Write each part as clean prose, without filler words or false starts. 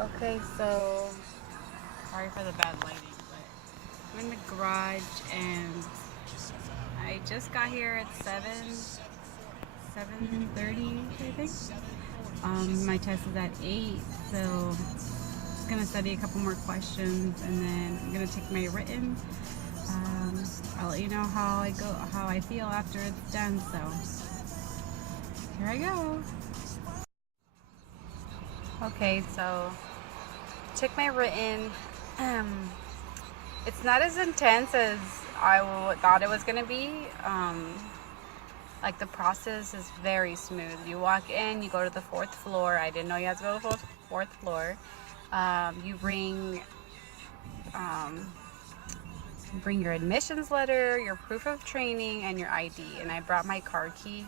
Okay, so sorry for the bad lighting, but I'm in the garage and I just got here at 7:30, I think. My test is at 8, so just gonna study a couple more questions and then I'm gonna take my written. I'll let you know how I feel after it's done. So here I go. Okay, so took my written. Um, it's not as intense as thought it was gonna be. Like the process is very smooth. You walk in, you go to the fourth floor. I didn't know you had to go to the fourth floor. You um, bring your admissions letter, your proof of training, and your ID. And I brought my car key,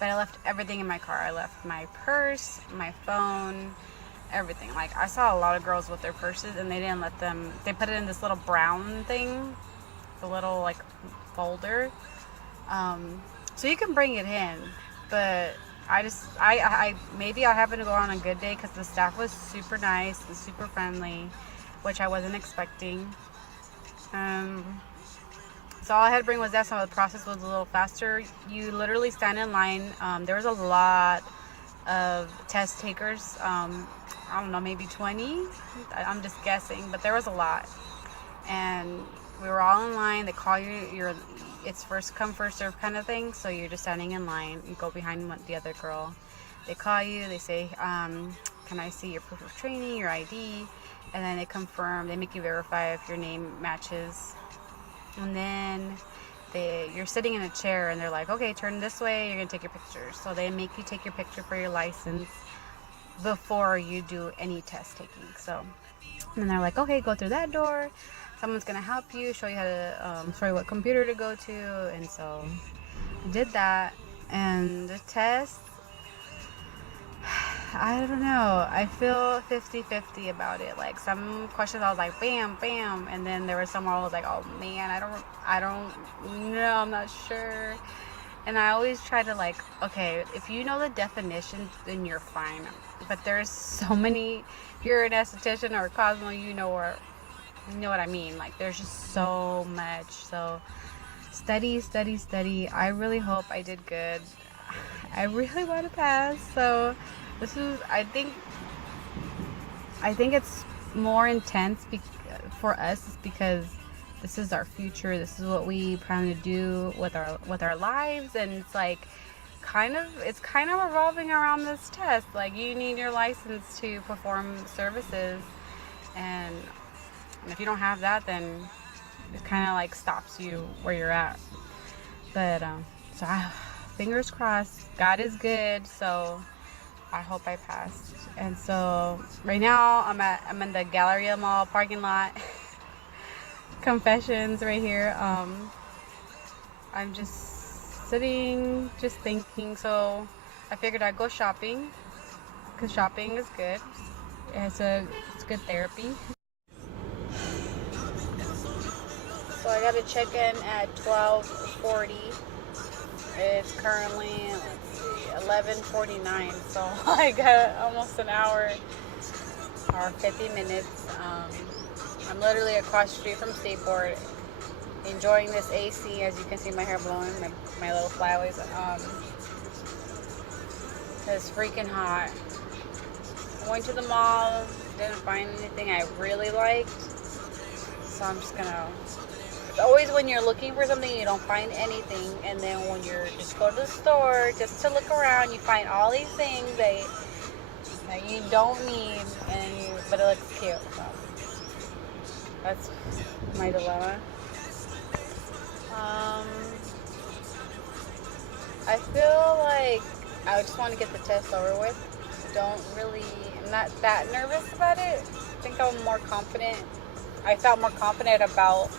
but I left everything in my car. I left my purse, my phone, everything. Like I saw a lot of girls with their purses and they didn't let them. They put it in this little brown thing, the little like folder. So you can bring it in, but I maybe I happened to go on a good day because the staff was super nice and super friendly, which I wasn't expecting. Um, so all I had to bring was that. So the process was a little faster. You literally stand in line. There was a lot of test takers. I don't know, maybe 20. I'm just guessing, but there was a lot. And we were all in line. They call you. It's first come first serve kind of thing. So you're just standing in line. You go behind the other girl. They call you. They say, "Can I see your proof of training, your ID?" And then they confirm. They make you verify if your name matches. And then you're sitting in a chair, and they're like, "Okay, turn this way. You're gonna take your picture." So they make you take your picture for your license before you do any test taking. So, and they're like, "Okay, go through that door. Someone's gonna help you, show you how to, show you what computer to go to." And so I did that, and the test, I don't know. I feel 50-50 about it. Like some questions I was like, bam, bam, and then there was some where I was like, oh man, I don't know, I'm not sure. And I always try to like, okay, if you know the definition, then you're fine. But there's so many. If you're an esthetician or a cosmo, you know what I mean. Like there's just so much. So study, study, study. I really hope I did good. I really want to pass. So this is, I think it's more intense for us because this is our future. This is what we plan to do with our lives, and it's kind of revolving around this test. Like you need your license to perform services, and if you don't have that, then it kind of like stops you where you're at. But fingers crossed. God is good, so I hope I passed. And so right now I'm in the Galleria Mall parking lot. Confessions right here. I'm just sitting, just thinking. So I figured I'd go shopping because shopping is good. It's good therapy. So I got to check in at 12:40. It's currently, let's see, 11:49. So I got almost an hour or 50 minutes. I'm literally across the street from Skateboard, enjoying this AC. As you can see, my hair blowing, my little flyaways. It's freaking hot. I went to the mall, didn't find anything I really liked, so I'm just gonna. It's always when you're looking for something, you don't find anything, and then when you're just go to the store just to look around, you find all these things that you don't need, but it looks cute. So that's my dilemma. I feel like I just want to get the test over with. I'm not that nervous about it. I think I'm more confident. I felt more confident about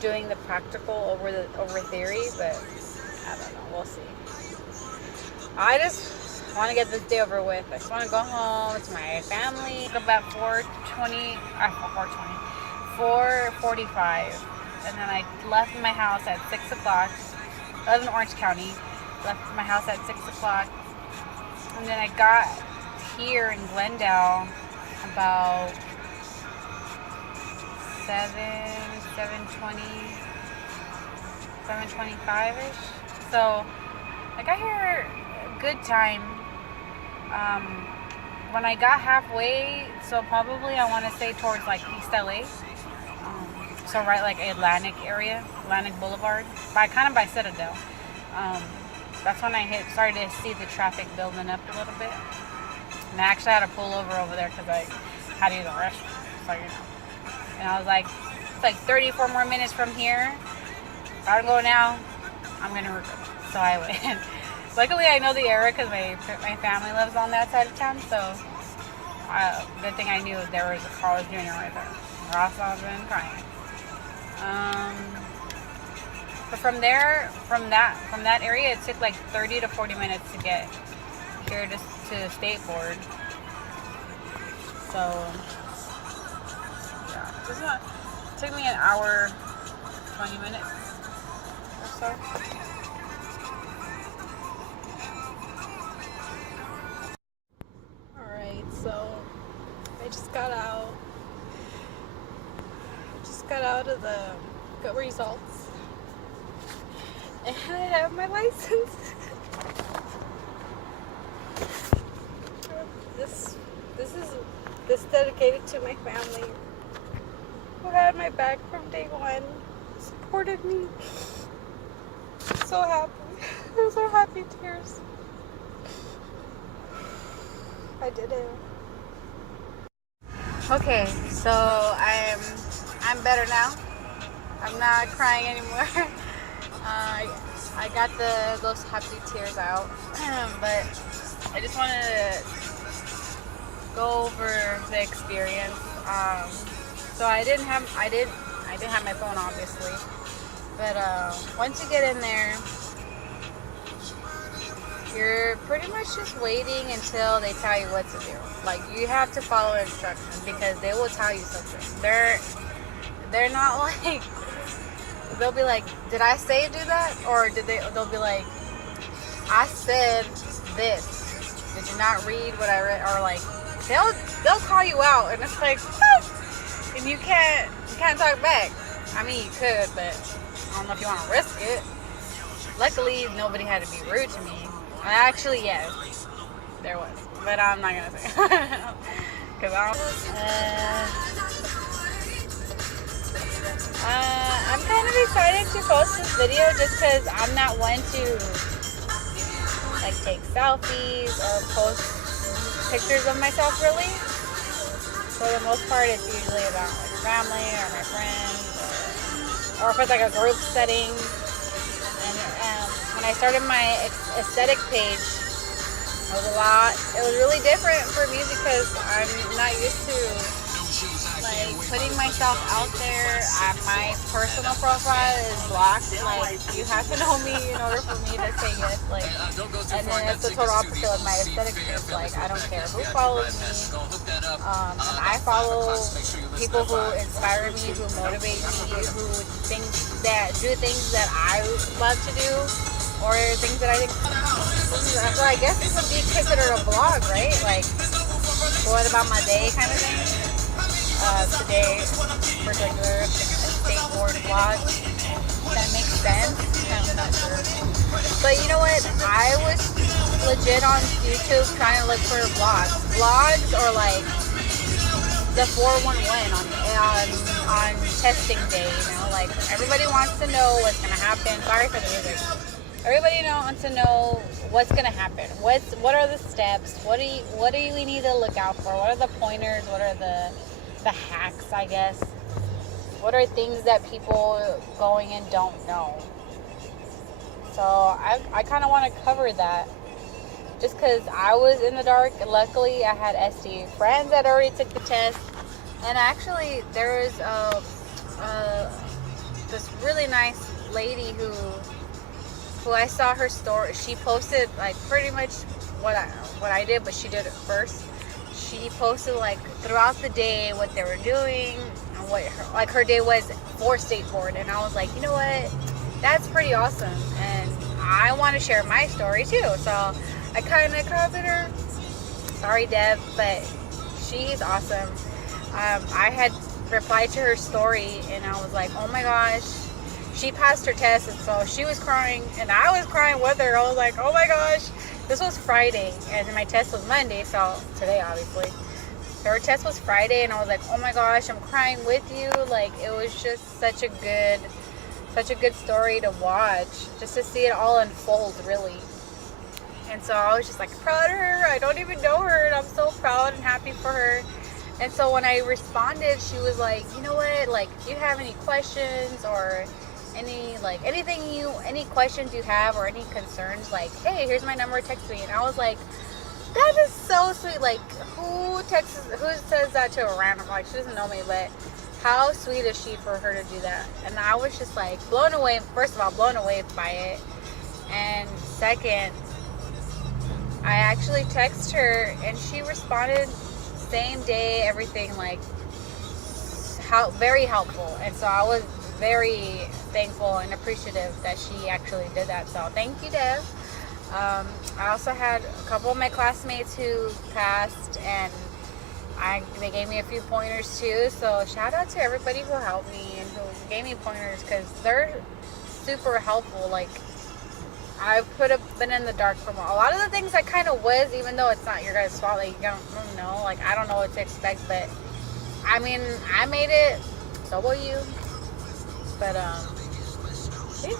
doing the practical over theory, but I don't know. We'll see. I just want to get this day over with. I just want to go home to my family. It's about 4:45, and then I left my house at 6 o'clock. I live in Orange County. Left my house at 6 o'clock, and then I got here in Glendale about 7:20, 7:25ish. So I got here a good time. When I got halfway, so probably I want to say towards like East LA. So right like Atlantic area, Atlantic Boulevard, kind of by Citadel. That's when I started to see the traffic building up a little bit. And I actually had to pull over there because I had to use the restroom. So, you know. And I was like, it's like 34 more minutes from here. If I don't go now, I'm going to regret it. So I went. Luckily, I know the area because my family lives on that side of town. So good thing I knew there was a Carl's Jr. right there. Or else I would have been crying. But from there, from that area, it took like 30 to 40 minutes to get here to State Board. So yeah, it took me an hour, 20 minutes or so. Alright, so I just got out of the good results. And I have my license. This is dedicated to my family who had my back from day one, supported me. So happy. I'm so happy, tears. I did it. Okay, so I'm better now. I'm not crying anymore. I got those happy tears out, but I just wanted to go over the experience. So I didn't have my phone, obviously, but once you get in there, you're pretty much just waiting until they tell you what to do. Like, you have to follow instructions because they will tell you something. They're not like, they'll be like, did I say do that? Or they'll be like, I said this. Did you not read what I read? Or like, they'll call you out, and it's like, what? And you can't talk back. I mean, you could, but I don't know if you want to risk it. Luckily, nobody had to be rude to me. Actually, yes, there was, but I'm not gonna say because I'm kind of excited to post this video just because I'm not one to like take selfies or post pictures of myself really. For the most part, it's usually about like family or my friends, or if it's like a group setting. And when I started my aesthetic page, it was really different for me because I'm not used to like putting myself out there. My personal profile is blocked. Like, you have to know me in order for me to say yes. Like, and then it's the total opposite with my aesthetic page. Like, I don't care who follows me. And I follow people who inspire me, who motivate me, who do things that I love to do, or things that I think. So I guess this would be considered a vlog, right? Like, what about my day kind of thing. Today, particular State Board vlog. That makes sense. I'm not sure. But you know what? I was legit on YouTube trying to look for vlogs. Vlogs or like the 411 on testing day. You know, like everybody wants to know what's gonna happen. Sorry for the music. Everybody wants to know what's gonna happen. What are the steps? What do we need to look out for? What are the pointers? What are the hacks, I guess? What are things that people going in don't know? So I kind of want to cover that just because I was in the dark. Luckily, I had SD friends that already took the test, and actually there was this really nice lady who I saw her story. She posted like pretty much what I did, but she did it first. She posted like throughout the day what they were doing and what her day was for State Board, and I was like, you know what, that's pretty awesome, and I want to share my story too. So I kind of copied her. Sorry, Deb, but She's awesome. I had replied to her story and I was like, oh my gosh, she passed her test, and so she was crying and I was crying with her. I was like, oh my gosh. This was Friday and my test was Monday, so today obviously. Her test was Friday and I was like, oh my gosh, I'm crying with you. Like, it was just such a good story to watch, just to see it all unfold, really. And so I was just like proud of her. I don't even know her and I'm so proud and happy for her. And so when I responded, she was like, you know what, like, if you have any questions or any questions you have or any concerns, like, hey, here's my number, text me. And I was like, that is so sweet. Like, who says that to a random? Like, she doesn't know me, but how sweet is she for her to do that? And I was just like blown away. First of all, blown away by it. And second, I actually texted her and she responded same day, everything, like, very helpful. And so I was very thankful and appreciative that she actually did that. So thank you, Dev. I also had a couple of my classmates who passed, and they gave me a few pointers too. So shout out to everybody who helped me and who gave me pointers, because they're super helpful. Like, I've been in the dark from a lot of the things I kind of was, even though it's not your guys' fault. Like, you don't know. Like, I don't know what to expect, but I mean, I made it. So will you. But, yeah.